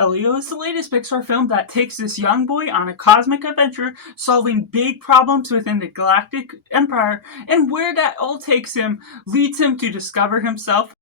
Elio is the latest Pixar film that takes this young boy on a cosmic adventure, solving big problems within the galactic empire, and where that all takes him leads him to discover himself.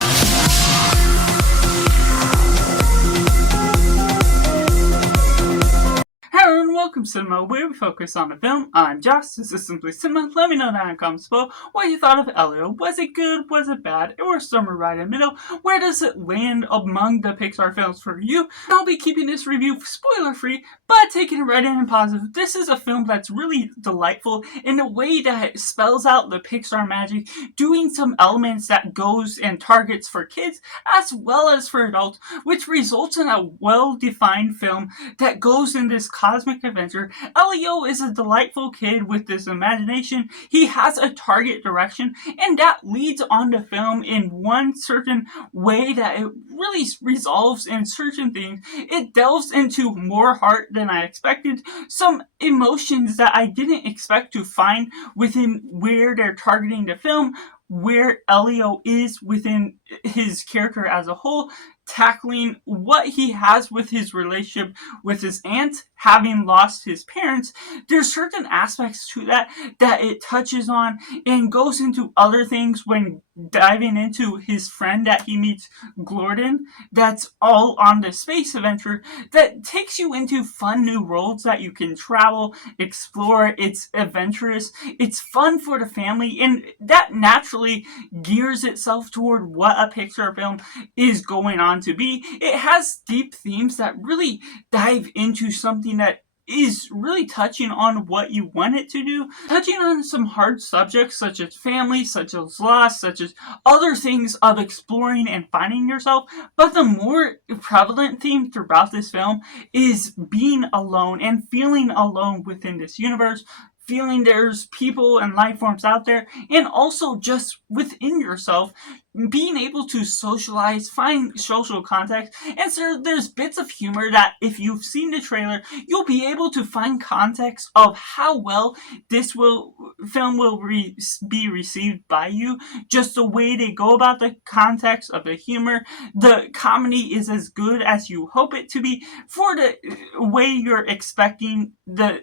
Hello and welcome to Cinema, where we focus on the film. I'm Josh, this is Simply Cinema. Let me know down in the comments below what you thought of Elio. Was it good? Was it bad? Or somewhere right in the middle? Where does it land among the Pixar films for you? I'll be keeping this review spoiler free, but taking it right in and positive. This is a film that's really delightful in the way that it spells out the Pixar magic, doing some elements that goes and targets for kids as well as for adults, which results in a well-defined film that goes in this cosmic adventure. Elio is a delightful kid with this imagination. He has a target direction, and that leads on the film in one certain way that it really resolves in certain things. It delves into more heart than I expected, some emotions that I didn't expect to find within where they're targeting the film, where Elio is within his character as a whole, tackling what he has with his relationship with his aunt, having lost his parents. There's certain aspects to that it touches on and goes into other things when diving into his friend that he meets, Gordon, that's all on the space adventure that takes you into fun new worlds that you can travel, explore. It's adventurous, it's fun for the family, and that naturally gears itself toward what a Pixar film is going on to be. It has deep themes that really dive into something that is really touching on what you want it to do, touching on some hard subjects such as family, such as loss, such as other things of exploring and finding yourself. But the more prevalent theme throughout this film is being alone and feeling alone within this universe, feeling there's people and life forms out there, and also just within yourself, being able to socialize, find social context. And so there's bits of humor that if you've seen the trailer, you'll be able to find context of how well this film will be received by you. Just the way they go about the context of the humor. The comedy is as good as you hope it to be for the way you're expecting the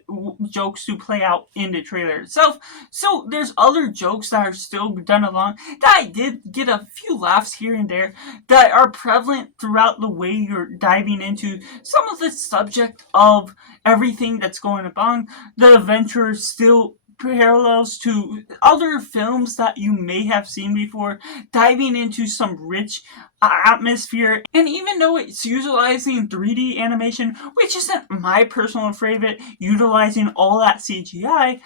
jokes to play out in the trailer itself. So there's other jokes that are still done along that I did get a few laughs here and there that are prevalent throughout the way you're diving into some of the subject of everything that's going on. The adventure still parallels to other films that you may have seen before, diving into some rich atmosphere. And even though it's utilizing 3D animation, which isn't my personal favorite, utilizing all that CGI,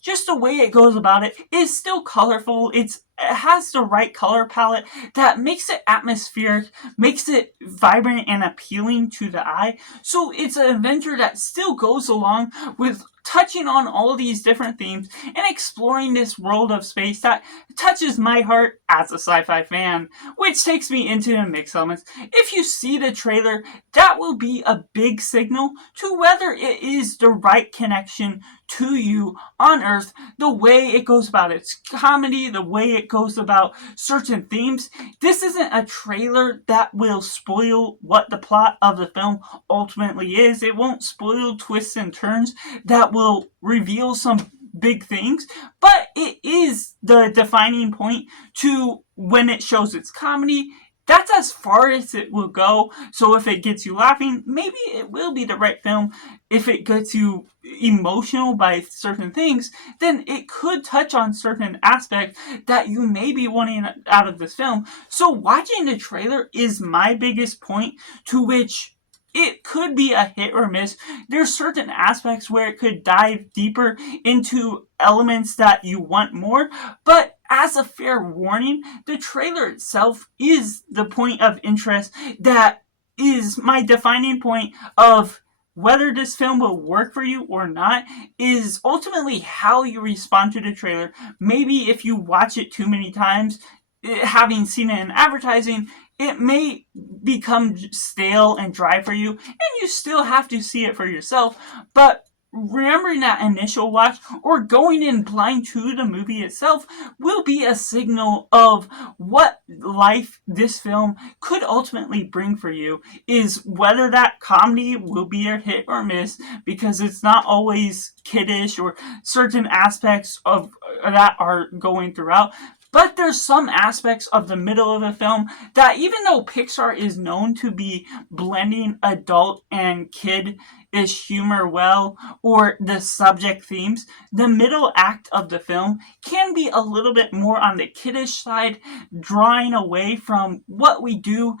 just the way it goes about it is still colorful. It has the right color palette that makes it atmospheric, makes it vibrant and appealing to the eye. So it's an adventure that still goes along with touching on all these different themes and exploring this world of space that touches my heart as a sci-fi fan, which takes me into the mixed elements. If you see the trailer, that will be a big signal to whether it is the right connection to you on Earth, the way it goes about its comedy, the way it goes about certain themes. This isn't a trailer that will spoil what the plot of the film ultimately is. It won't spoil twists and turns that will reveal some big things, but it is the defining point to when it shows its comedy. That's as far as it will go. So if it gets you laughing, maybe it will be the right film. If it gets you emotional by certain things, then it could touch on certain aspects that you may be wanting out of this film. So watching the trailer is my biggest point, to which it could be a hit or miss. There's certain aspects where it could dive deeper into elements that you want more, but as a fair warning, the trailer itself is the point of interest that is my defining point of whether this film will work for you or not, is ultimately how you respond to the trailer. Maybe if you watch it too many times, having seen it in advertising, it may become stale and dry for you, and you still have to see it for yourself. But remembering that initial watch or going in blind to the movie itself will be a signal of what life this film could ultimately bring for you, is whether that comedy will be a hit or miss, because it's not always kiddish or certain aspects of that are going throughout. But there's some aspects of the middle of the film that, even though Pixar is known to be blending adult and kid-ish humor well, or the subject themes, the middle act of the film can be a little bit more on the kiddish side, drawing away from what we do,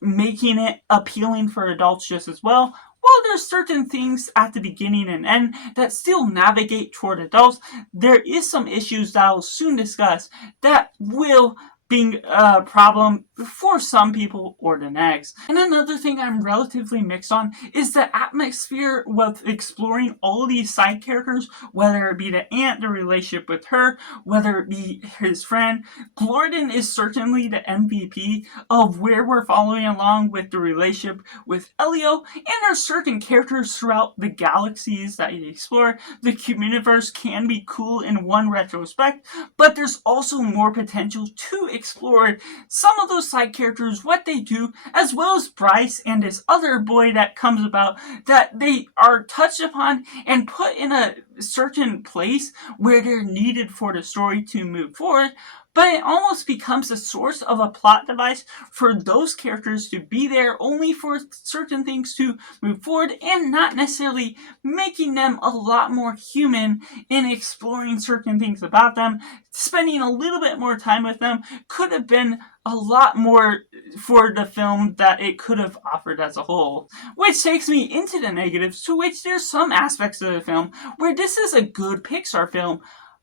making it appealing for adults just as well. While there's certain things at the beginning and end that still navigate toward adults, there is some issues that I'll soon discuss that will being a problem for some people or the next. And another thing I'm relatively mixed on is the atmosphere with exploring all of these side characters, whether it be the aunt, the relationship with her, whether it be his friend. Glorden is certainly the MVP of where we're following along with the relationship with Elio, and there's certain characters throughout the galaxies that you explore. The Communiverse can be cool in one retrospect, but there's also more potential to explore some of those side characters, what they do, as well as Bryce and this other boy that comes about, that they are touched upon and put in a certain place where they're needed for the story to move forward. But it almost becomes a source of a plot device for those characters to be there only for certain things to move forward, and not necessarily making them a lot more human in exploring certain things about them. Spending a little bit more time with them could have been a lot more for the film that it could have offered as a whole. Which takes me into the negatives, to which there's some aspects of the film where this is a good Pixar film,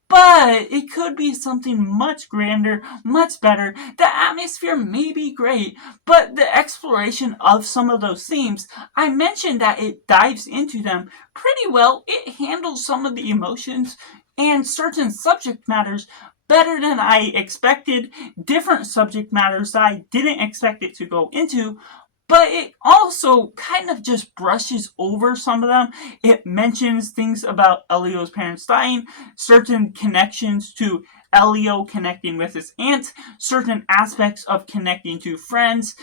but it could be something much grander, much better. The atmosphere may be great, but the exploration of some of those themes, I mentioned that it dives into them pretty well. It handles some of the emotions and certain subject matters better than I expected, different subject matters that I didn't expect it to go into. But it also kind of just brushes over some of them. It mentions things about Elio's parents dying, certain connections to Elio connecting with his aunt, certain aspects of connecting to friends,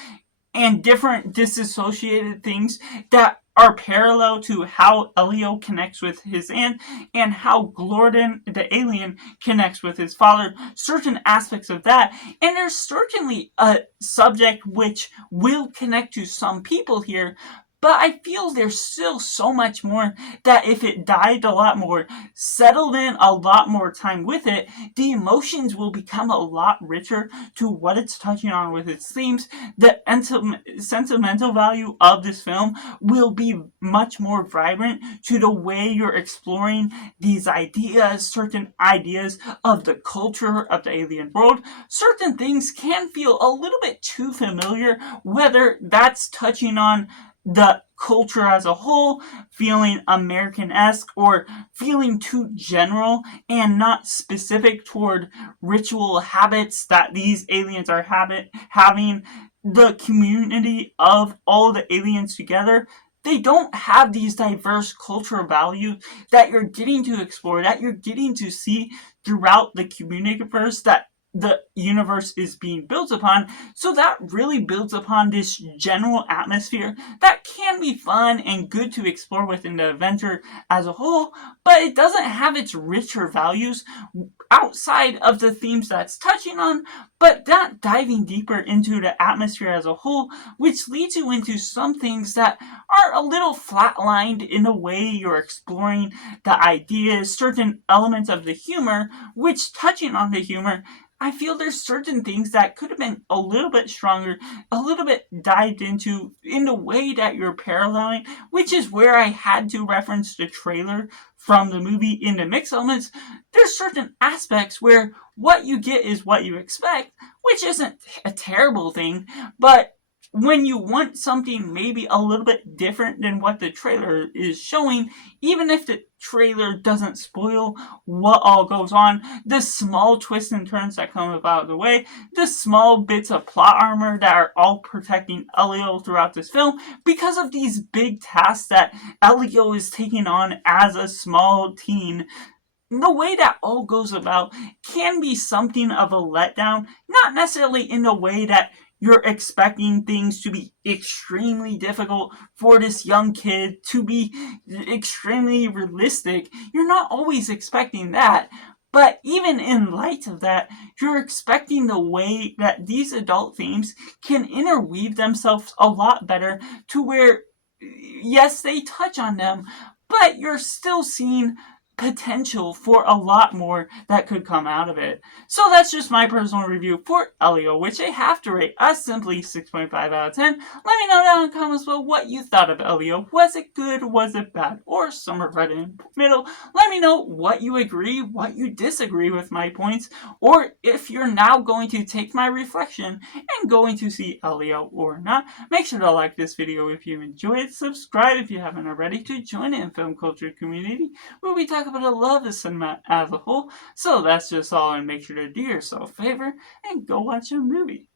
and different disassociated things that are parallel to how Elio connects with his aunt and how Glorden, the alien, connects with his father, certain aspects of that. And there's certainly a subject which will connect to some people here, but I feel there's still so much more that if it dived a lot more, settled in a lot more time with it, the emotions will become a lot richer to what it's touching on with its themes. The sentimental value of this film will be much more vibrant to the way you're exploring these ideas, certain ideas of the culture of the alien world. Certain things can feel a little bit too familiar, whether that's touching on the culture as a whole, feeling American-esque, or feeling too general and not specific toward ritual habits that these aliens are having. The community of all the aliens together, they don't have these diverse cultural values that you're getting to explore, that you're getting to see throughout the communiverse that the universe is being built upon. So that really builds upon this general atmosphere that can be fun and good to explore within the adventure as a whole, but it doesn't have its richer values outside of the themes that's touching on, but not diving deeper into the atmosphere as a whole, which leads you into some things that are a little flatlined in the way you're exploring the ideas, certain elements of the humor, which, touching on the humor, I feel there's certain things that could have been a little bit stronger, a little bit dived into in the way that you're paralleling, which is where I had to reference the trailer from the movie in the mix elements. There's certain aspects where what you get is what you expect, which isn't a terrible thing, but when you want something maybe a little bit different than what the trailer is showing, even if the trailer doesn't spoil what all goes on, the small twists and turns that come about the way, the small bits of plot armor that are all protecting Elio throughout this film, because of these big tasks that Elio is taking on as a small teen, the way that all goes about can be something of a letdown, not necessarily in the way that you're expecting things to be extremely difficult for this young kid to be extremely realistic. You're not always expecting that. But even in light of that, you're expecting the way that these adult themes can interweave themselves a lot better to where, yes, they touch on them, but you're still seeing potential for a lot more that could come out of it. So that's just my personal review for Elio, which I have to rate a simply 6.5 out of 10. Let me know down in the comments below what you thought of Elio. Was it good? Was it bad? Or somewhere right in the middle. Let me know what you agree, what you disagree with my points, or if you're now going to take my reflection and going to see Elio or not. Make sure to like this video if you enjoyed it. Subscribe if you haven't already to join in film culture community where we talk about the love of cinema as a whole. So that's just all, and make sure to do yourself a favor and go watch a movie.